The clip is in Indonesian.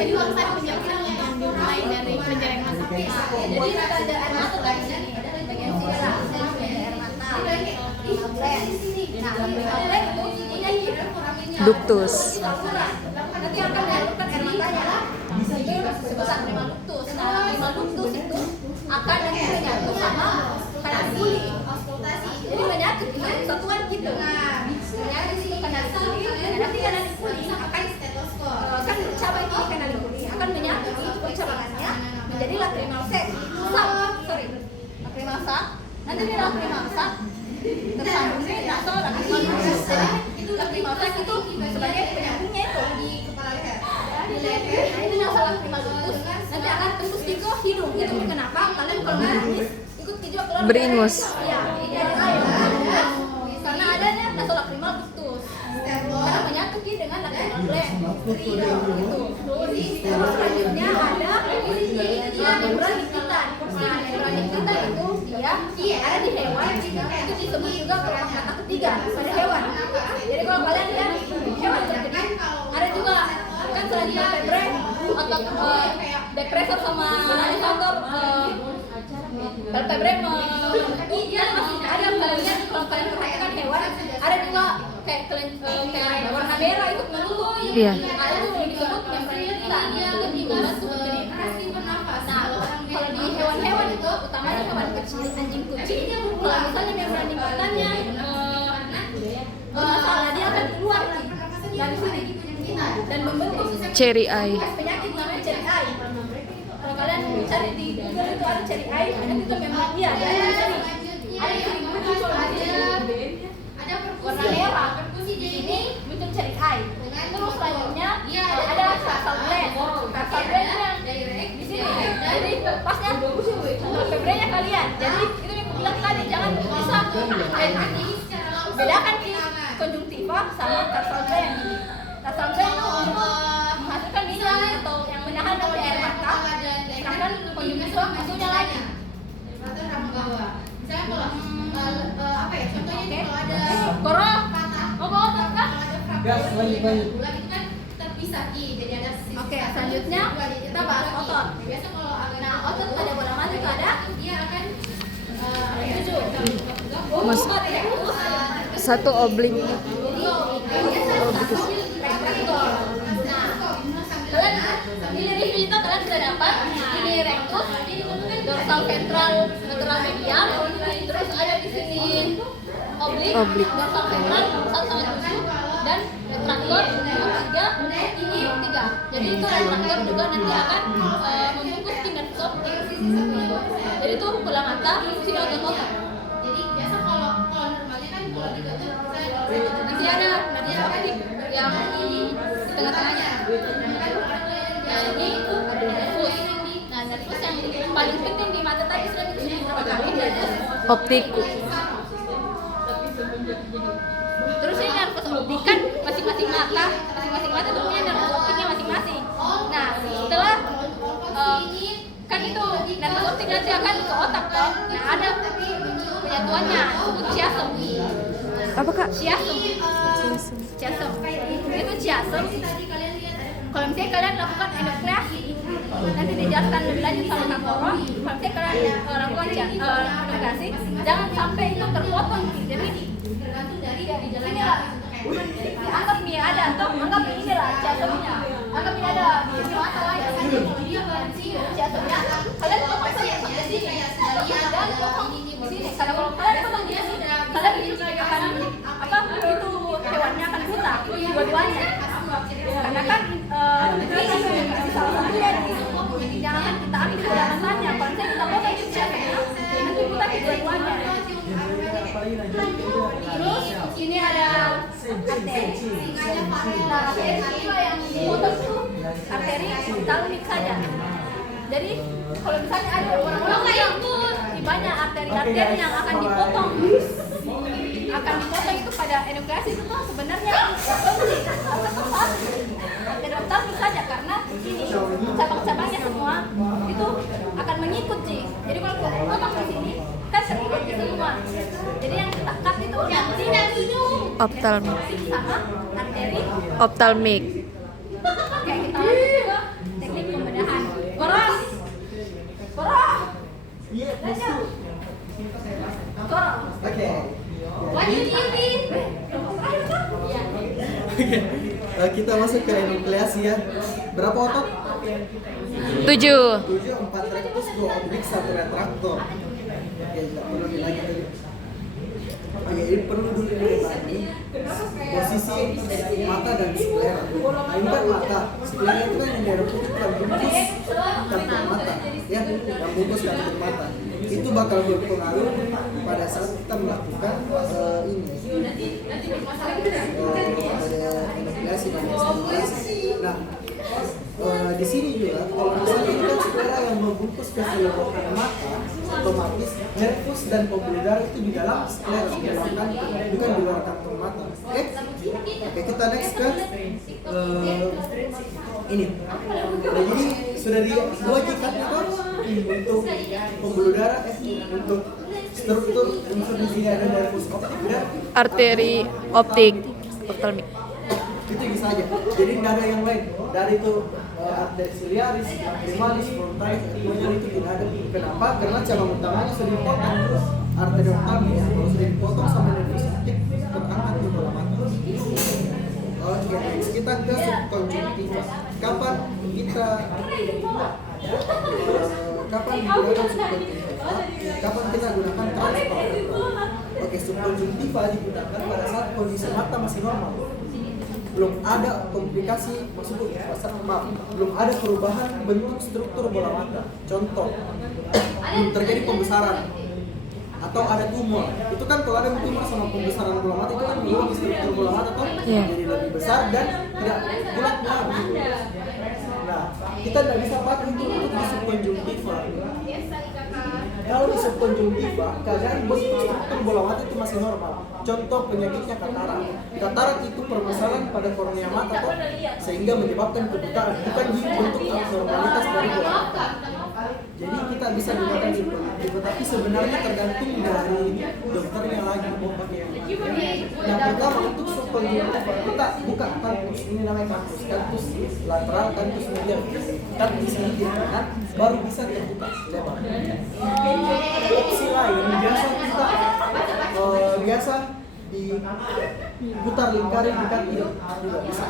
Jadi harus ada penjelasannya yang dimulai dari penjaringan sampai. Jadi kita ada air mata lagi nih, ada bagian sini lah, ada air mata. Nah, outlet itu ini Duktus. nanti akan menyalurkan air matanya. Itu sebesar 5 duktus. Nah, 5 duktus itu akan nanti menyatu sama kanal kulit. Jadi menyatu di satuan gitu. Menyatu di kanal kulit. Nah, nanti kanal kulit akan kan cabang ini kanal kulit akan menyatu di percabangannya menjadi lacrimal sac. Lacrimal sac. Nanti di lacrimal sac tersambung di nasal lacrimal duktus. Jadi itu lacrimal sac itu sebagai penyambungnya itu di kepala leher. Di leher. Nah, itu nasal lacrimal duktus. Nanti akan tembus di ke hidung. Itu kenapa? Kalian kalau nangis ikut juga keluar Beringus. Iya, karena adanya nasal lacrimal duktus. Karena menyatu dengan lacrimal gland. Terus selanjutnya ada membran likitan. Nah, membran likitan itu dia ada di hewan, itu disebut juga kelopak mata ketiga pada hewan. Jadi kalau kalian lihat hewan terkecil, ada juga kan selain vertebre otot depresor sama elevator vertebre iya masih ada kalian kalau kalian perhatikan hewan ada juga kayak warna merah itu menutup. Iya. Ada tuh yang disebut membran likitan itu dibantu jadi nah kalau di hewan-hewan itu utamanya hewan kecil anjing kucing kalau misalnya membran liketannya masalah dia akan keluar dari sini dan membentuk Cherry eye. penyakit namanya cherry eye. Kalau kalian cari di Google itu ada cherry eye, nanti itu memang dia ada di sini. Ada di sini muncul ada warna merah. Di sini muncul cherry eye. Terus selanjutnya ada tarsal gland. Tarsal gland yang di sini. Jadi pasnya vertebranya kalian. Jadi itu yang aku bilang tadi jangan bisa bedakan di konjungtiva sama tarsal gland. Tarsal gland itu untuk menghasilkan minyak atau yang menahan dari air mata. Sedangkan konjungtiva maksudnya lagi. Misalnya kalau apa ya? Contohnya kalau ada Koro, mau otot kah? Gas, balik. bulan itu kan terpisah jadi ada Oke, selanjutnya kita bahas otot. Biasa kalau Nah, otot pada bola mata itu ada dia akan 7. Mas- Satu oblik. Kalian ini di sini kalian sudah dapat ini rectus, dorsal ventral, lateral medial, terus ada di sini oblik, dorsal ventral 1,7 dan retraktor 3, ini 3. Jadi itu retraktor juga nanti akan membungkus tingkat optik. Jadi itu bola mata, sini otot-otot. jadi biasa kalau normalnya kan kalau tiga tuh Nanti ada apa nih yang di tengah-tengahnya. Nah ini itu ada nervus. Nah nervus yang paling penting di mata tadi sudah kita sebut berapa kali nervus Optik. Terus ini nervus optik kan masing-masing mata itu punya nervus optiknya masing-masing. Nah setelah kan itu nervus optik nanti akan ke otak toh. Nah ada penyatuannya disebut chiasm. Apa Kak? Chiasm. Itu chiasm. Kalau misalnya kalian lakukan endokreasi, nanti dijelaskan lebih lanjut sama Kak Koro. Kalau misalnya kalian lakukan endokreasi, jangan sampai itu terpotong. Jadi tergantung dari jalannya. Anggap nih ada atau anggap ini lah chiasmnya. Anggap ini ada di mata lain. Chiasmnya. Kalian potong saja sampai sini. Dan potong di sini. Karena kalau kalian potong di sini, kalian itu akan itu hewannya akan buta dua-duanya. Karena kan ini salah satunya jadi jangan kita ambil kedatangannya. Kalau misalnya kita potong itu chiasmnya, nanti buta dua-duanya. Terus ini ada arteri. Nah, arteri itu yang dipotong itu arteri optalmik saja. Jadi kalau misalnya ada orang-orang yang banyak arteri-arteri yang akan dipotong itu pada endokreasi itu tuh sebenarnya arteri optalmik saja karena ini cabang-cabangnya semua itu akan mengikut sih. Jadi kalau kita potong di sini kan terikut di semua. Jadi yang kita cut itu nanti Optalmik. sama arteri Optalmik. Oke, kita lanjut ke masuk ke enukleasi ya. Berapa otot? 7. 7, 4 rectus, 2 oblik, 1 retraktor. Oke, tidak perlu lagi tadi. Oke, ini perlu dulu lagi posisi mata dan sklera. Ini kan mata, sklera itu kan yang diharapkan itu yang bungkus kantung mata, ya, yang bungkus kantung mata. Itu bakal berpengaruh pada saat kita melakukan ini enukleasi dan stimulasi. Nah, di sini juga kalau misalnya kita sklera yang membungkus keseluruhan mata, otomatis nervus dan pembuluh darah itu di dalam sklera, di dalam kantung, bukan di luar kantung mata. Oke, kita next ke ini. Nah, jadi sudah diwajibkan itu untuk pembuluh darah, untuk struktur unsur di sini ada nervus optik dan Arteri optik. Optalmik. itu bisa aja. Jadi tidak ada yang lain. Dari itu arteri ciliaris, lacrimalis, frontalis, semuanya itu tidak ada. Kenapa? Karena cabang utamanya sudah dipotong. Arteri optalmik ya, kalau sudah dipotong sama nervus optik terangkat di bola mata. Oke, next kita ke subkonjungtiva. Kapan digunakan subkonjungtiva? Kapan kita gunakan transparan? Oke, subkonjungtiva digunakan pada saat kondisi mata masih normal. Belum ada komplikasi, maksudnya belum ada perubahan bentuk struktur bola mata. Contoh, belum terjadi pembesaran atau ada tumor. Itu kan kalau ada tumor sama pembesaran bola mata itu kan mengubah struktur bola mata tuh jadi lebih besar dan tidak bulat-bulat gitu. Nah, kita tidak bisa pakai itu untuk di subkonjungtiva. Kalau di subkonjungtiva, keadaan bentuk struktur bola mata itu masih normal. Contoh penyakitnya katarak. Katarak itu permasalahan pada kornea mata kok, sehingga menyebabkan kebutaan, bukan di bentuk abnormalitas dari bola mata. Jadi kita bisa gunakan subkonjungtiva, tapi sebenarnya tergantung dari dokternya lagi mau pakai yang mana. Yang pertama untuk subkonjungtiva kita buka kantus, ini namanya kantus lateral, kantus medial, kantus kiri kanan, baru bisa terbuka lebar. Opsi lain biasa diputar lingkaran di kaki juga bisa.